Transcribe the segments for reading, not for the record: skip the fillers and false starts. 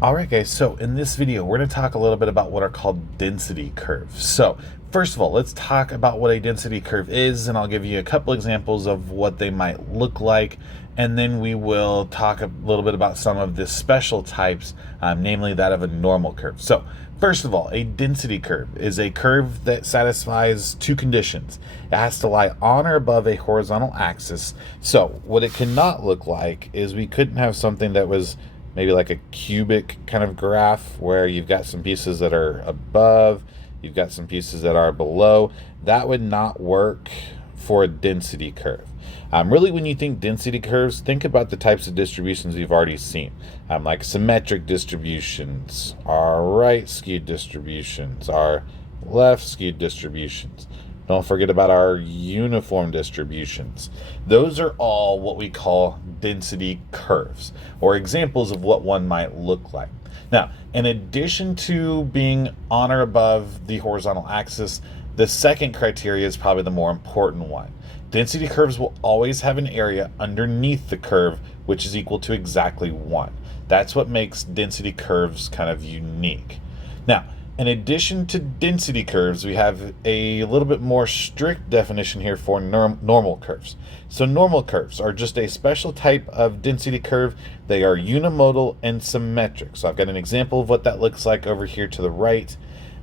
All right, guys, so in this video, we're going to talk a little bit about what are called density curves. So first of all, let's talk about what a density curve is, and I'll give you a couple examples of what they might look like, and then we will talk a little bit about some of the special types, namely that of a normal curve. So first of all, a density curve is a curve that satisfies two conditions. It has to lie on or above a horizontal axis. So what it cannot look like is we couldn't have something that was maybe like a cubic kind of graph where you've got some pieces that are above, you've got some pieces that are below. That would not work for a density curve. Really, when you think density curves, think about the types of distributions we've already seen, like symmetric distributions, our right skewed distributions, our left skewed distributions. Don't forget about our uniform distributions. Those are all what we call density curves, or examples of what one might look like. Now, in addition to being on or above the horizontal axis, the second criteria is probably the more important one. Density curves will always have an area underneath the curve, which is equal to exactly 1. That's what makes density curves kind of unique. Now, in addition to density curves, we have a little bit more strict definition here for normal curves. So normal curves are just a special type of density curve. They are unimodal and symmetric. So I've got an example of what that looks like over here to the right.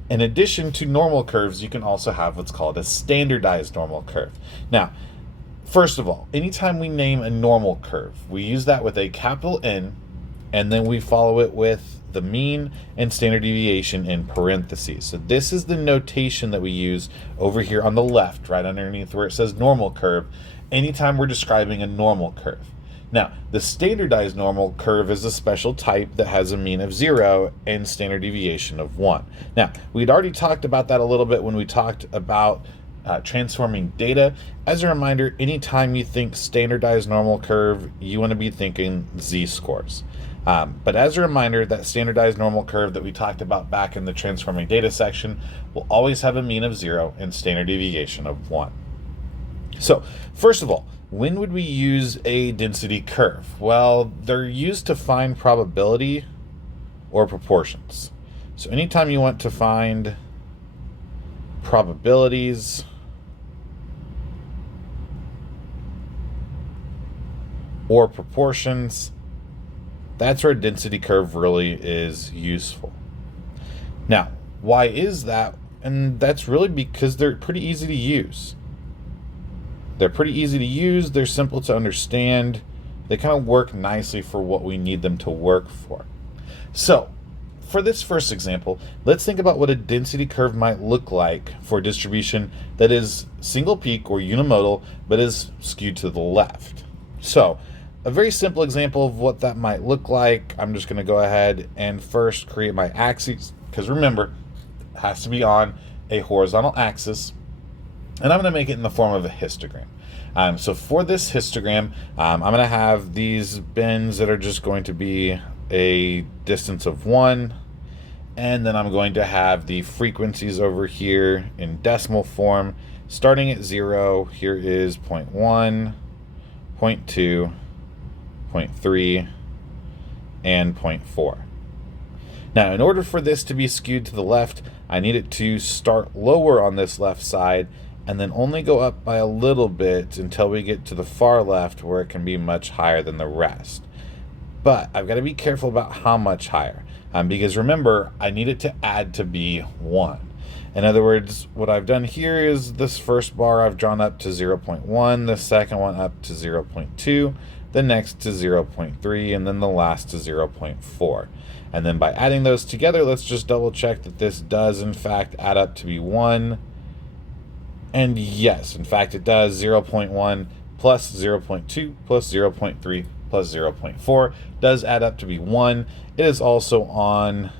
In addition to normal curves, you can also have what's called a standardized normal curve. Now, first of all, anytime we name a normal curve, we use that with a capital N, and then we follow it with the mean and standard deviation in parentheses. So this is the notation that we use over here on the left, right underneath where it says normal curve, anytime we're describing a normal curve. Now, the standardized normal curve is a special type that has a mean of 0 and standard deviation of 1. Now, we'd already talked about that a little bit when we talked about transforming data. As a reminder, anytime you think standardized normal curve, you want to be thinking z-scores. But as a reminder, that standardized normal curve that we talked about back in the transforming data section will always have a mean of 0 and standard deviation of 1. So first of all, when would we use a density curve? Well, they're used to find probability or proportions. So anytime you want to find probabilities or proportions, that's where a density curve really is useful. Now, why is that? And that's really because they're pretty easy to use. They're pretty easy to use, they're simple to understand, they kind of work nicely for what we need them to work for. So, for this first example, let's think about what a density curve might look like for a distribution that is single peak or unimodal, but is skewed to the left. So, a very simple example of what that might look like, I'm just going to go ahead and first create my axes, because remember, it has to be on a horizontal axis, and I'm going to make it in the form of a histogram. So for this histogram, I'm going to have these bins that are just going to be a distance of 1, and then I'm going to have the frequencies over here in decimal form. Starting at 0, here is 0.1, 0.2, 0.3, and 0.4. Now, in order for this to be skewed to the left, I need it to start lower on this left side and then only go up by a little bit until we get to the far left where it can be much higher than the rest. But I've got to be careful about how much higher, because remember, I need it to add to be 1. In other words, what I've done here is this first bar I've drawn up to 0.1, the second one up to 0.2, the next to 0.3, and then the last to 0.4. And then by adding those together, let's just double check that this does in fact add up to be 1. And yes, in fact it does. 0.1 plus 0.2 plus 0.3 plus 0.4 does add up to be 1. It is also on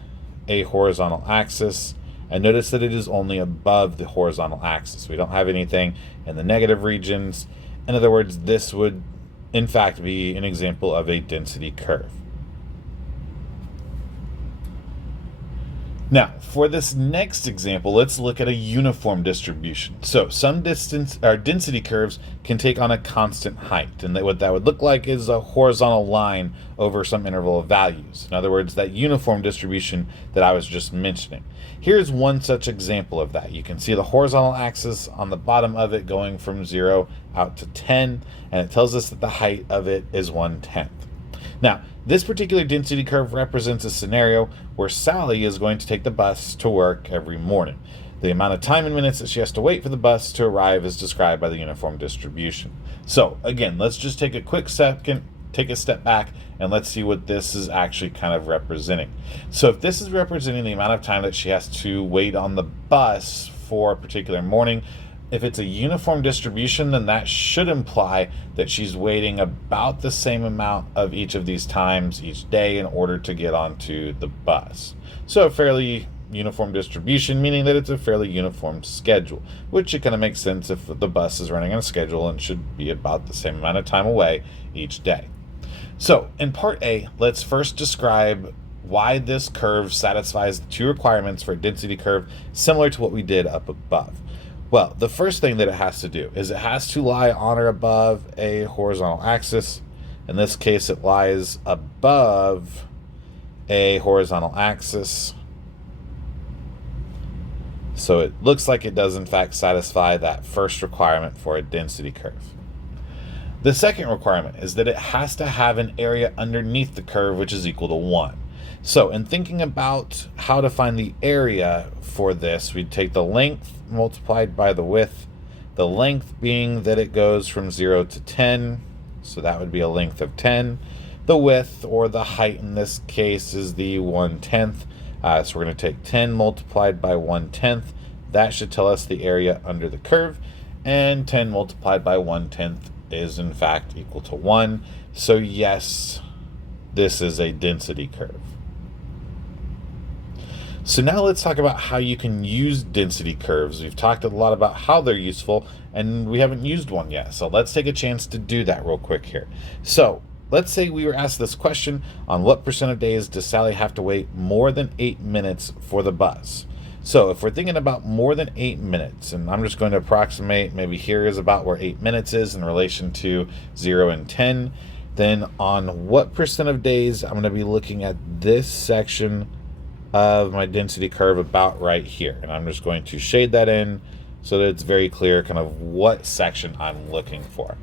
a horizontal axis. And notice that it is only above the horizontal axis. We don't have anything in the negative regions. In other words, this would in fact be an example of a density curve. Now, for this next example, let's look at a uniform distribution. So some distance or density curves can take on a constant height, and what that would look like is a horizontal line over some interval of values. In other words, that uniform distribution that I was just mentioning. Here's one such example of that. You can see the horizontal axis on the bottom of it going from 0 out to 10, and it tells us that the height of it is 1/10. Now, this particular density curve represents a scenario where Sally is going to take the bus to work every morning. The amount of time in minutes that she has to wait for the bus to arrive is described by the uniform distribution. So again, let's just take a quick second, take a step back, and let's see what this is actually kind of representing. So if this is representing the amount of time that she has to wait on the bus for a particular morning, if it's a uniform distribution, then that should imply that she's waiting about the same amount of each of these times each day in order to get onto the bus. So a fairly uniform distribution, meaning that it's a fairly uniform schedule, which it kind of makes sense if the bus is running on a schedule and should be about the same amount of time away each day. So in part A, let's first describe why this curve satisfies the two requirements for a density curve similar to what we did up above. Well, the first thing that it has to do is it has to lie on or above a horizontal axis. In this case, it lies above a horizontal axis. So it looks like it does in fact satisfy that first requirement for a density curve. The second requirement is that it has to have an area underneath the curve which is equal to 1. So in thinking about how to find the area for this, we'd take the length multiplied by the width, the length being that it goes from 0 to 10, so that would be a length of 10. The width, or the height in this case, is the 1/10. So we're going to take 10 multiplied by 1/10. That should tell us the area under the curve, and 10 multiplied by 1/10 is in fact equal to 1. So yes, this is a density curve. So now let's talk about how you can use density curves. We've talked a lot about how they're useful, and we haven't used one yet. So let's take a chance to do that real quick here. So let's say we were asked this question: on what percent of days does Sally have to wait more than 8 minutes for the bus? So if we're thinking about more than 8 minutes, and I'm just going to approximate, maybe here is about where 8 minutes is in relation to 0 and 10, then on what percent of days I'm going to be looking at this section of my density curve about right here. And I'm just going to shade that in so that it's very clear kind of what section I'm looking for.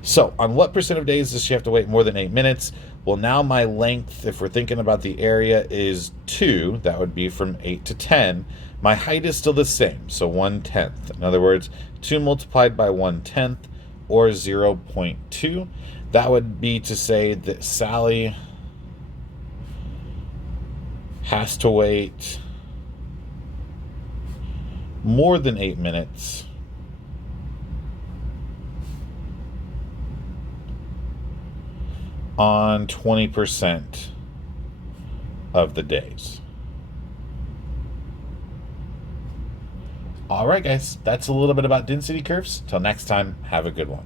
So on what percent of days does she have to wait more than 8 minutes? Well, now my length, if we're thinking about the area, is 2. That would be from 8 to 10. My height is still the same, so 1/10. In other words, 2 multiplied by 1/10, or 0.2. That would be to say that Sally has to wait more than 8 minutes on 20% of the days. All right, guys, that's a little bit about density curves. Till next time, have a good one.